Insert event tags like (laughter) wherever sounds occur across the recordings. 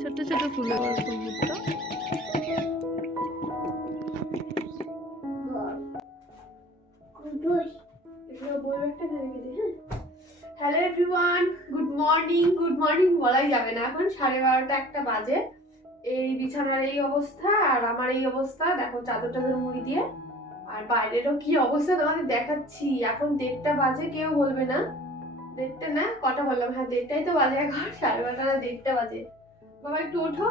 ছোট ছোট ফুলগুলো hello everyone good morning good morning বলাই যাবে না এখন। সাড়ে বারোটা একটা বাজে। এই বিছানার এই অবস্থা আর আমার এই অবস্থা। দেখো, চাদর টাদর মুড়ি দিয়ে। আর বাইরেরও কি অবস্থা তোমাদের দেখাচ্ছি। এখন দেড়টা বাজে, কেউ বলবে না। দেড়টা না? কটা বললাম হ্যাঁ দেড়টাই তো বাজে এখন (laughs) সাড়ে বারোটা না দেড়টা বাজে। বাবা একটু ওঠো।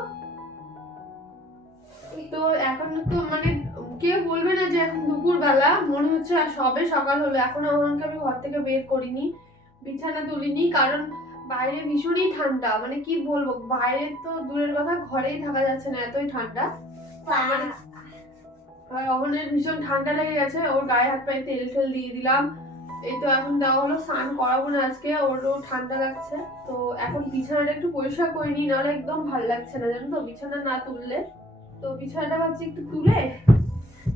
তো এখন তো মানে কেউ বলবে না যে এখন দুপুরবেলা মনে হচ্ছে আর সবে সকাল হলো। এখন আমাকে আমি ঘর থেকে বের করিনি বিছানা তুলিনি কারণ বাইরে ভীষণই ঠান্ডা। মানে কি বলব বাইরে তো দূরের কথা ঘরেই থাকা যাচ্ছে না এতই ঠান্ডা। আমার অহনের ভীষণ ঠান্ডা লেগে গেছে ওর গায়ে হাত পায়ে তেল টেল দিয়ে দিলাম। এই তো এখন দেওয়া হলো স্নান করাবো না আজকে, ওরও ঠান্ডা লাগছে। তো এখন বিছানাটা একটু পরিষ্কার করে নিই, নাহলে একদম ভালো লাগছে না, জানো তো? বিছানা না তুললে। তো বিছানাটা ভাবছি একটু তুলে,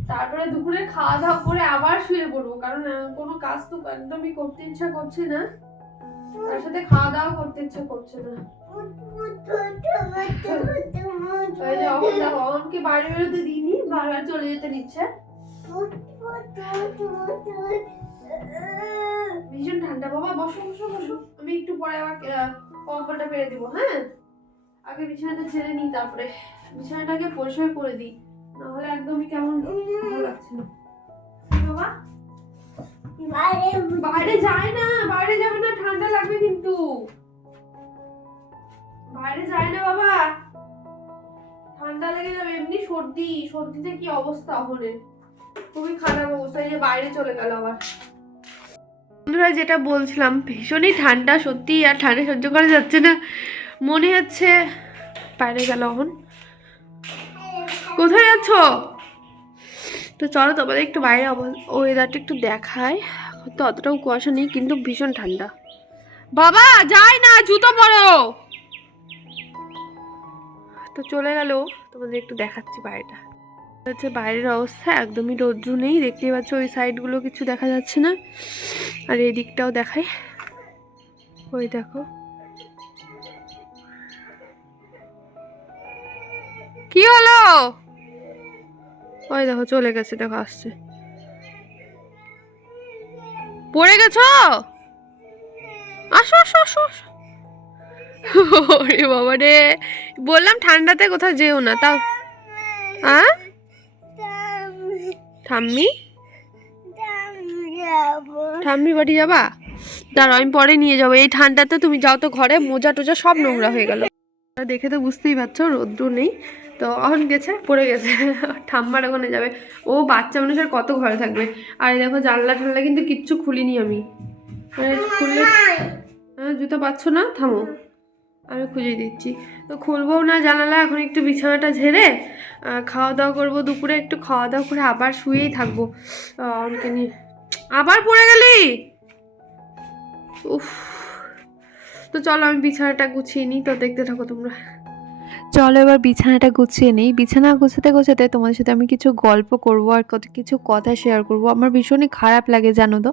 তারপরে দুপুরে খাওয়া দাওয়া করে আবার শুয়ে পড়ব, কারণ কোনো কাজ তো একদমই করতে ইচ্ছা করছে না। তার সাথে খাওয়া দাওয়া করতে ইচ্ছা করছে না। দেখো বাইরে বেরোতে দিইনি, বারবার চলে যেতে নিচ্ছে। ভীষণ ঠান্ডা। বাবা বসো বসো বসো। আমি একটু পরে আবার কম্বলটা পেরে দিব হ্যাঁ? আগে বিছানাটা ছেড়ে নিই তারপরে বিছানাটাকে পরিষ্কার করে দিই। নাহলে একদমই কেমন ভালো লাগছে না। বাবা? বাইরে যায় না বাইরে যাবে না ঠান্ডা লাগবে কিন্তু। বাইরে যায় না বাবা। ঠান্ডা লেগে যাবে এমনি সর্দি। সর্দিতে কি অবস্থা অহনের? খুবই খারাপ অবস্থা এই যে বাইরে চলে গেল আবার। বন্ধুরা যেটা বলছিলাম, ভীষণই ঠান্ডা সত্যি আর ঠান্ডা সহ্য করা যাচ্ছে না। মনে হচ্ছে বাইরে গেল অহন কোথায় যাচ্ছ? তো চলো তোমাদের একটু বাইরে ওয়েদারটা একটু দেখায় এখন তো অতটাও কুয়াশা নেই, কিন্তু ভীষণ ঠান্ডা। বাবা, যাই না, জুতো পরো। তো চলে গেল, তোমাদের একটু দেখাচ্ছি বাইরেটা। হচ্ছে বাইরের অবস্থা, একদমই রৌদ্র নেই। দেখতেই পাচ্ছ ওই সাইডগুলো কিছু দেখা যাচ্ছে না। আর এই দিকটাও দেখাই। ওই দেখো। কি হলো? ওই দেখো, চলে গেছে, দেখো, আসছে। পড়ে গেছো? আসো আসো আসো ওরে বাবা রে বললাম ঠান্ডাতে কোথাও যেও না, তাও। আ? ঠাম্মি? ঠাম্মি বাড়ি যাবা? দাঁড়াও আমি পরে নিয়ে যাব। এই ঠান্ডাতে তুমি যাও তো ঘরে মোজা টোজা সব নোংরা হয়ে গেল। দেখে তো বুঝতেই পারছ রোদ্দুর নেই। তো অহন গেছে পড়ে গেছে। ঠাম্মার ওখানে যাবে। ও বাচ্চা মানুষের কত ঘরে থাকবে। আর এই দেখো জানলা ঠান্লা কিন্তু কিচ্ছু খুলিনি আমি। মানে খুললে হ্যাঁ জুতো পাচ্ছ না? থামো। আমি খুঁজে দিচ্ছি। তো খুলবো না জানালা, এখন একটু বিছানাটা ঝেড়ে খাওয়া দাওয়া করব দুপুরে, একটু খাওয়া দাওয়া করে আবার শুয়েই থাকব। অনেকে নিয়ে আবার পড়ে গেলি? উফ। তো চলো আমি বিছানাটা গুছিয়ে নিই, তো দেখতে থাকো তোমরা। চলো এবার বিছানাটা গুছিয়ে নেই। বিছানা গুছাতে গোছাতে তোমাদের সাথে আমি কিছু গল্প করব আর কত কিছু কথা শেয়ার করব। আমার ভীষণই খারাপ লাগে জানো তো।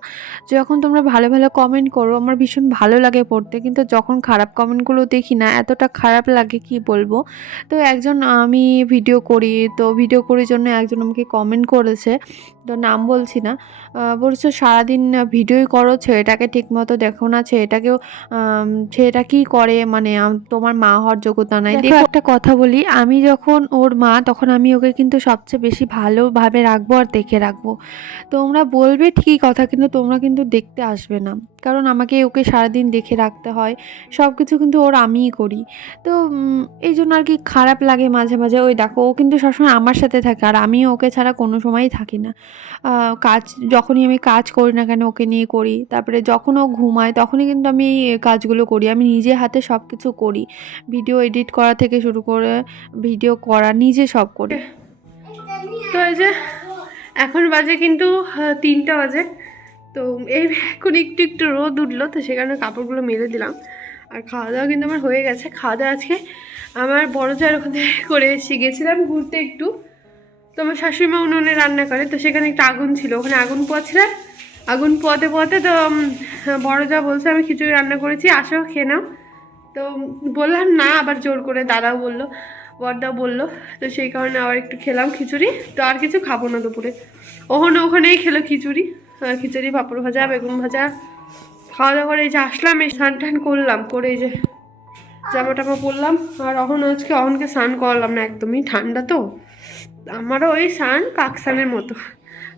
যখন তোমরা ভালো ভালো কমেন্ট করো আমার ভীষণ ভালো লাগে পড়তে। কিন্তু যখন খারাপ কমেন্টগুলো দেখি না এতটা খারাপ লাগে কি বলব? তো একজন আমি ভিডিও করি তো ভিডিও করার জন্য একজন আমাকে কমেন্ট করেছে। তো নাম বলছি না। বলছে সারাদিন ভিডিওই করো ছেলেটাকে ঠিকমতো দেখো না। ছেলেটাকেও ছেলেটা কি করে? মানে তোমার মা হওয়ার যোগ্যতা নাই। দেখো একটা কথা বলি, আমি যখন ওর মা, তখন আমি ওকে কিন্তু সবচেয়ে বেশি ভালোভাবে রাখব আর দেখে রাখব। তোমরা বলবে ঠিকই কথা, কিন্তু তোমরা কিন্তু দেখতে আসবে না। কারণ আমাকে ওকে সারাদিন দেখে রাখতে হয় সব কিছু কিন্তু ওর আমিই করি। তো এই জন্য আর কি খারাপ লাগে মাঝে মাঝে। ওই দেখো, ও কিন্তু সবসময় আমার সাথে থাকে, আর আমি ওকে ছাড়া কোনো সময়ই থাকি না। কাজ, যখনই আমি কাজ করি না কেন ওকে নিয়ে করি, তারপরে যখন ও ঘুমায়, তখনই কিন্তু আমি এই কাজগুলো করি। আমি নিজে হাতে সব কিছু করি। ভিডিও এডিট করা থেকে শুরু করে ভিডিও করা, নিজে সব করে। তো এই যে, এখন বাজে কিন্তু তিনটা বাজে। তো এই এখন একটু একটু রোদ উঠল, তো সেখানে কাপড়গুলো মেলে দিলাম। আর খাওয়া দাওয়া কিন্তু আমার হয়ে গেছে। খাওয়া দাওয়া আজকে আমার বড় জায়ের ওখান (laughs) করে এসে গেছিলাম ঘুরতে একটু। তো আমার শাশুড়ি মা উনুনে রান্না করে, তো সেখানে একটা আগুন ছিল। ওখানে আগুন পোয়াচ্ছিলাম আগুন পোয়াতে পোয়াতে তো বড় যা বলছে, আমি খিচুড়ি রান্না করেছি। আসো, খেয়ে নাও। তো বললাম, না, আবার জোর করে দাদাও বলল বরদা বলল। তো সেই কারণে আবার একটু খেলাম খিচুড়ি। তো আর কিছু খাব না দুপুরে। ওখানে, ওখানেই খেলো খিচুড়ি খিচুড়ি, পাঁপড় ভাজা, বেগুন ভাজা। খাওয়া দাওয়া করে এই যে আসলাম, এই স্নান টান করলাম, করে এই যে জামা টামা পরলাম। আর অহন আজকে, অহনকে স্নান করালাম না একদমই, ঠান্ডা তো। আমারও ওই স্নান কাক স্নানের মতো।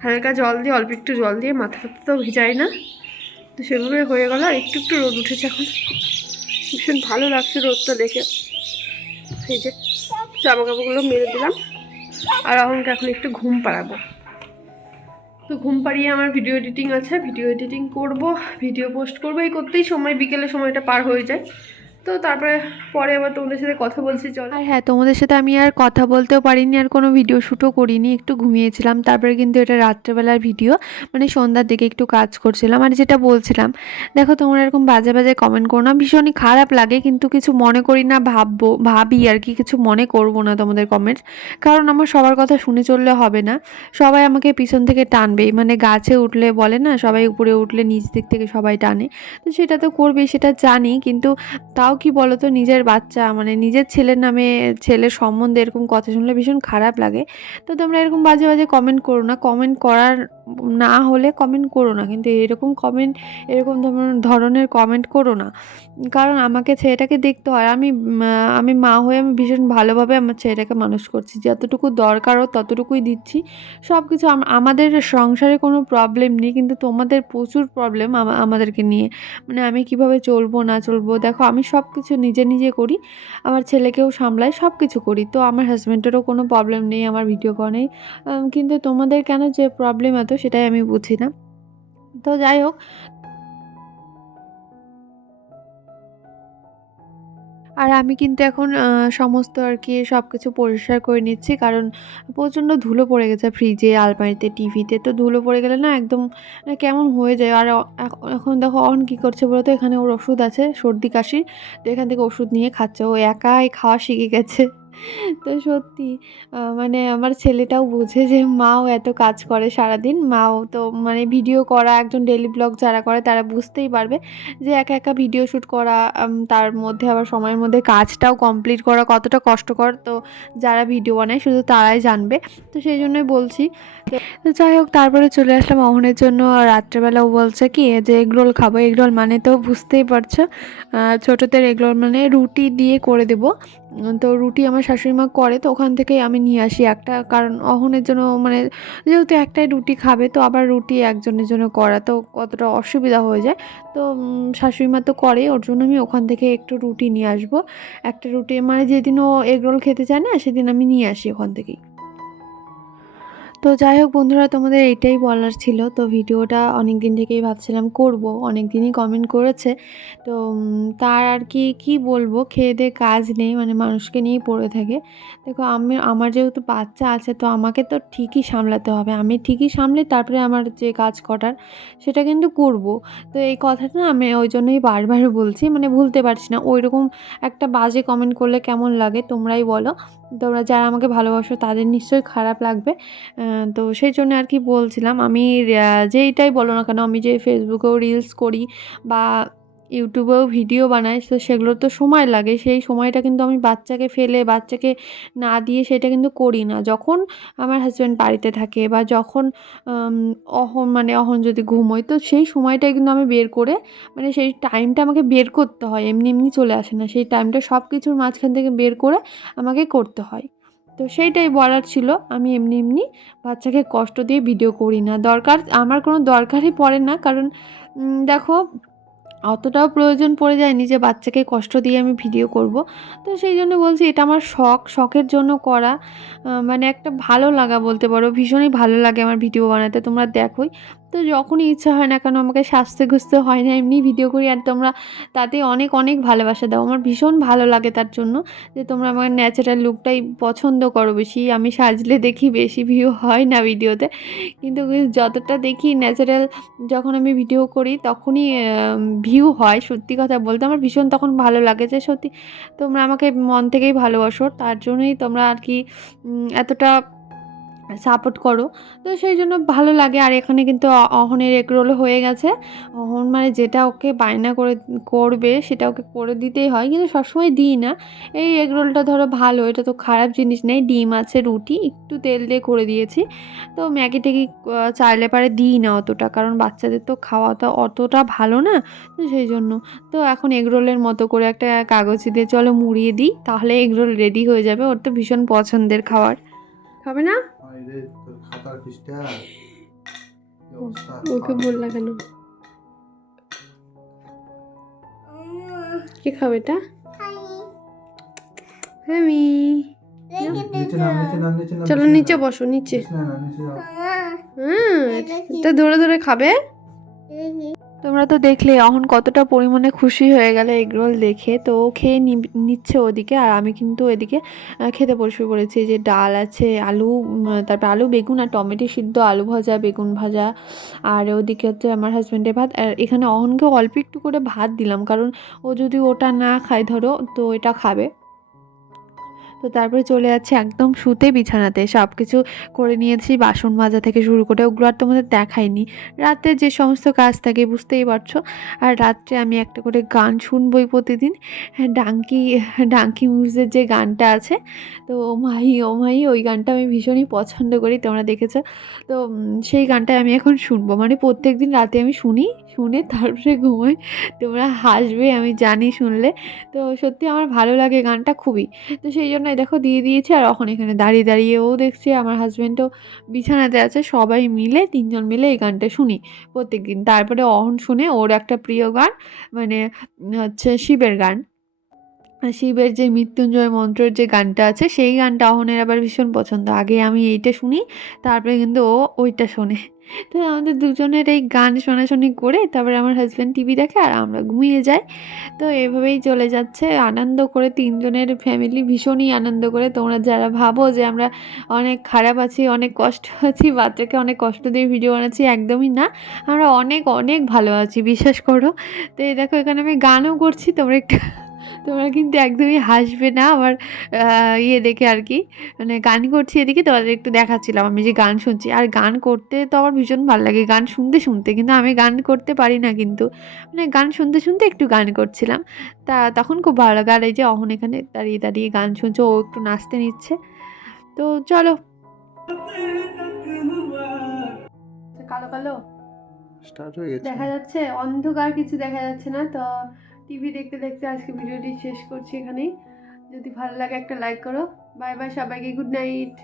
হালকা জল দিয়ে, অল্প একটু জল দিয়ে মাথা তো ভিজাই না। তো সেভাবে হয়ে গেল, আর একটু একটু রোদ উঠেছে এখন। ভীষণ ভালো লাগছে রোদটা দেখে। এই যে জামা কাপড়গুলো মেরে দিলাম। আর আমাকে এখন একটু ঘুম পাড়াবো। তো ঘুম পাড়িয়ে আমার ভিডিও এডিটিং আছে। ভিডিও এডিটিং করব, ভিডিও পোস্ট করব। এই করতেই সময়, বিকেলে সময়টা পার হয়ে যায়। তো তারপরে, পরে আবার তোমাদের সাথে কথা বলছি, চল। আর হ্যাঁ তোমাদের সাথে আমি আর কথা বলতেও পারিনি, আর কোনো ভিডিও শ্যুটও করিনি, একটু ঘুমিয়েছিলাম, তারপরে কিন্তু এটা রাত্রেবেলার ভিডিও মানে সন্ধ্যার দিকে একটু কাজ করছিলাম, আর যেটা বলছিলাম, দেখো তোমরা এরকম বাজে বাজে কমেন্ট করো না, ভীষণই খারাপ লাগে, কিন্তু কিছু মনে করি না, ভাববো, ভাবি আর কি, কিছু মনে করব না তোমাদের কমেন্ট কারণ আমার সবার কথা শুনে চললে হবে না, সবাই আমাকে পিছন থেকে টানবেই মানে গাছে উঠলে বলে না, সবাই উপরে উঠলে নিচ দিক থেকে সবাই টানে, তো সেটা তো করবেই, সেটা জানি, কিন্তু তাও কি বলো তো নিজের বাচ্চা মানে নিজের ছেলের নামে ছেলের সম্বন্ধে এরকম কথা শুনলে ভীষণ খারাপ লাগে। তো তোমরা এরকম বাজে বাজে কমেন্ট করো না। কমেন্ট করার না হলে কমেন্ট করো না। কিন্তু এরকম কমেন্ট এরকম ধরন- ধরনের কমেন্ট করো না। কারণ আমাকে ছেলেটাকে দেখতে হয়। আমি আমি মা হয়ে আমি ভীষণ ভালোভাবে আমার ছেলেটাকে মানুষ করছি। যতটুকু দরকারও ততটুকুই দিচ্ছি। সব কিছু আমাদের সংসারে কোনো প্রবলেম নেই। কিন্তু তোমাদের প্রচুর প্রবলেম আমাদেরকে নিয়ে। মানে আমি কীভাবে চলবো, না চলবো? দেখো, আমি সব কিছু নিজে নিজে করি। আমার ছেলেকেও সামলাই সব কিছু করি। তো আমার হাজব্যান্ডেরও কোনো প্রবলেম নেই, আমার ভিডিও করা নেই। কিন্তু তোমাদের কেন যে প্রবলেম এত? সেটাই আমি বুঝি না। তো যাই হোক। আর আমি কিন্তু এখন সমস্ত আর কি সব কিছু পরিষ্কার করে নিচ্ছি, কারণ প্রচণ্ড ধুলো পড়ে গেছে ফ্রিজে আলমারিতে টিভিতে তো ধুলো পড়ে গেলে না একদম কেমন হয়ে যায়? আর এখন দেখো অন কী করছে বলো তো? এখানে ওর ওষুধ আছে, সর্দি কাশির। তো এখান থেকে ওষুধ নিয়ে খাচ্ছে। ও একাই খাওয়া শিখে গেছে। তো সত্যি মানে আমার ছেলেটাও বোঝে যে মাও এত কাজ করে সারাদিন। মাও তো মানে ভিডিও করা, একজন ডেলি ব্লগ যারা করে তারা বুঝতেই পারবে যে একা একা ভিডিও শ্যুট করা তার মধ্যে আবার সময়ের মধ্যে কাজটাও কমপ্লিট করা কতটা কষ্টকর। তো যারা ভিডিও বানায় শুধু তারাই জানবে। তো সেই জন্যই বলছি তো যাই হোক, তারপরে চলে আসলাম অহনের জন্য। আর রাত্রেবেলা ও বলছে কি যে এগরোল খাব। এগরোল মানে তো বুঝতেই পারছ ছোটোদের এগরোল মানে রুটি দিয়ে করে দেবো। তো রুটি আমার শাশুড়ি মা করে, তো ওখান থেকেই আমি নিয়ে আসি একটা, কারণ অহনের জন্য মানে যেহেতু একটাই রুটি খাবে, তো আবার রুটি একজনের জন্য করা, তো কতটা অসুবিধা হয়ে যায়। তো শাশুড়ি মা তো করে ওর জন্য আমি ওখান থেকে একটু রুটি নিয়ে আসব। একটা রুটি মানে যেদিন ও এগরোল খেতে চায় না, সেদিন আমি নিয়ে আসি ওখান থেকেই। তো যাই হোক বন্ধুরা, তোমাদের এইটাই বলার ছিল। তো ভিডিওটা অনেক দিন থেকেই ভাবছিলাম করব অনেক দিনই কমেন্ট করেছে। তো তার আর কি কি বলব, খেয়ে দিয়ে কাজ নেই মানে মানুষকে নিয়েই পড়ে থাকে। দেখো, আমি, আমার যেহেতু বাচ্চা আছে, তো আমাকে তো ঠিকই সামলাতে হবে। আমি ঠিকই সামলে, তারপরে আমার যে কাজ করার, সেটা কিন্তু করব। তো এই কথাটা আমি ওই জন্যই বারবার বলছি মানে ভুলতে পারছি না। ওই রকম একটা বাজে কমেন্ট করলে কেমন লাগে, তোমরাই বলো। তোমরা যারা আমাকে ভালোবাসো, তাদের নিশ্চয়ই খারাপ লাগবে। তো সেই জন্য আর কি বলছিলাম, আমি যেইটাই বলো না কেন, আমি যে ফেসবুকেও রিলস করি বা ইউটিউবেও ভিডিও বানাই, তো সেগুলোর তো সময় লাগে। সেই সময়টা কিন্তু আমি বাচ্চাকে ফেলে, বাচ্চাকে না দিয়ে সেটা কিন্তু করি না। যখন আমার হাজব্যান্ড বাড়িতে থাকে বা যখন অহন মানে অহন যদি ঘুমোয়, তো সেই সময়টাই কিন্তু আমি বের করে মানে সেই টাইমটা আমাকে বের করতে হয়। এমনি এমনি চলে আসে না। সেই টাইমটা সব কিছুর মাঝখান থেকে বের করে আমাকে করতে হয়। তো সেইটাই বলার ছিল। আমি এমনি এমনি বাচ্চাকে কষ্ট দিয়ে ভিডিও করি না। দরকার, আমার কোনো দরকারই পড়ে না। কারণ দেখো, অতটাও প্রয়োজন পড়ে যায়নি যে বাচ্চাকে কষ্ট দিয়ে আমি ভিডিও করব। তো সেই জন্য বলছি, এটা আমার শখ। শখের জন্য করা মানে একটা ভালো লাগা বলতে পারো। ভীষণই ভালো লাগে আমার ভিডিও বানাতে। তোমরা দেখোই। তো যখনই ইচ্ছা হয় না কেন আমাকে সাজতে গুজতে হয় না, এমনি ভিডিও করি আর তোমরা তাতে অনেক অনেক ভালোবাসা দাও। আমার ভীষণ ভালো লাগে তার জন্য যে তোমরা আমার ন্যাচারাল লুকটাই পছন্দ করো বেশি। আমি সাজলে দেখি বেশি ভিউ হয় না ভিডিওতে কিন্তু যতটা দেখি ন্যাচারাল যখন আমি ভিডিও করি, তখনই ভিউ হয়। সত্যি কথা বলতে আমার ভীষণ তখন ভালো লাগে যে সত্যি তোমরা আমাকে মন থেকেই ভালোবাসো। তার জন্যই তোমরা আর কি এতটা সাপোর্ট করো। তো সেই জন্য ভালো লাগে। আর এখানে কিন্তু অহনের এগরোল হয়ে গেছে। অহন মানে যেটা ওকে বায়না করে, করবে সেটা ওকে করে দিতেই হয়। কিন্তু সবসময় দিই না। এই এগরোলটা ধরো ভালো। এটা তো খারাপ জিনিস নেই। ডিম আছে, রুটি। একটু তেল দিয়ে করে দিয়েছি। তো ম্যাগি ট্যাগি চাইলে পারে দিই না অতটা। কারণ বাচ্চাদের তো খাওয়াটা অতটা ভালো না। তো সেই জন্য। তো এখন এগরোলের মতো করে একটা কাগজ দিয়ে চলো মুড়িয়ে দিই। তাহলে এগরোল রেডি হয়ে যাবে। ওর তো ভীষণ পছন্দের খাবার। খাবে না? আরে তোর খাতার পৃষ্ঠা কি ওকে বললা কেন কি খাবে এটা? হ্যামি চলো নিচে বসো নিচে। হ্যাঁ এটা ধরে ধরে খাবে? তোমরা তো দেখলে, অহন কতটা পরিমাণে খুশি হয়ে গেল এগরোল দেখে। তো ও খেয়ে নিচ্ছে ওদিকে, আর আমি কিন্তু এদিকে খেতে বসে পড়েছি যে ডাল আছে, আলু তারপর আলু, বেগুন আর টমেটো সিদ্ধ, আলু ভাজা, বেগুন ভাজা। আর ওদিকে হচ্ছে আমার হাজব্যান্ডের ভাত। আর এখানে অহনকে অল্প একটু করে ভাত দিলাম, কারণ ও যদি ওটা না খায়, ধরো, তো এটা খাবে। তো তারপরে চলে যাচ্ছে একদম শুতে বিছানাতে। সব কিছু করে নিয়েছি, বাসন মাজা থেকে শুরু করে, ওগুলো আর তোমাদের দেখাইনি। রাতে যে সমস্ত কাজ থাকে, বুঝতেই পারছ। আর রাত্রে আমি একটা করে গান শুনবই প্রতিদিন। ডাঙ্কি ডাঙ্কি মিউজের যে গানটা আছে, তো ও মাই ও মাই, ওই গানটা আমি ভীষণই পছন্দ করি, তোমরা দেখেছ। তো সেই গানটা আমি এখন শুনব। মানে প্রত্যেক দিন রাতে আমি শুনি, শুনে তারপরে ঘুমোই। তোমরা হাসবে, আমি জানি শুনলে। তো সত্যি আমার ভালো লাগে গানটা খুবই। তো সেই জন্য এই দেখো দিয়ে দিয়েছে, আর এখন এখানে দাঁড়িয়ে দাঁড়িয়ে ও দেখছে আমার হাজব্যান্ডও বিছানাতে আছে, সবাই মিলে তিনজন মিলে এই গানটা শুনি। প্রত্যেক দিন তারপরে অহন শুনে ওর একটা প্রিয় গান মানে হচ্ছে শিবের গান। শিবের যে মৃত্যুঞ্জয় মন্ত্রের যে গানটা আছে, সেই গানটা অহনের আবার ভীষণ পছন্দ। আগে আমি এইটা শুনি, তারপরে কিন্তু ও ওইটা শোনে। তো আমাদের দুজনের এই গান শোনাশুনি করে তারপরে আমার হাজব্যান্ড টিভি দেখে আর আমরা ঘুমিয়ে যাই। তো এভাবেই চলে যাচ্ছে। আনন্দ করে তিনজনের ফ্যামিলি ভীষণই আনন্দ করে। তোমরা যারা ভাবো যে আমরা অনেক খারাপ আছি, অনেক কষ্ট আছি, বাচ্চাকে অনেক কষ্ট দিয়ে ভিডিও বানাচ্ছি, একদমই না। আমরা অনেক অনেক ভালো আছি, বিশ্বাস করো। তো এই দেখো এখানে আমি গানও করছি, তোমরা একটু তোমরা কিন্তু একদমই হাসবে না আমার ইয়ে দেখে আর কি মানে গান করছি এদিকে তোমাদের একটু দেখাচ্ছিলাম আমি যে গান শুনছি। আর গান করতে তো আমার ভীষণ ভালো লাগে গান শুনতে শুনতে কিন্তু আমি গান করতে পারি না কিন্তু মানে গান শুনতে শুনতে একটু গান করছিলাম। তা তখন খুব ভালো লাগে আর এই যে অহন এখানে দাঁড়িয়ে দাঁড়িয়ে গান শুনছে ও একটু নাচতে নিচ্ছে। তো চলো। কালো কালো? দেখা যাচ্ছে অন্ধকার কিছু দেখা যাচ্ছে না তো টিভি দেখতে দেখতে আজকে ভিডিওটি শেষ করছি এখানেই। যদি ভালো লাগে একটা লাইক করো। বাই বাই সবাইকে, গুড নাইট।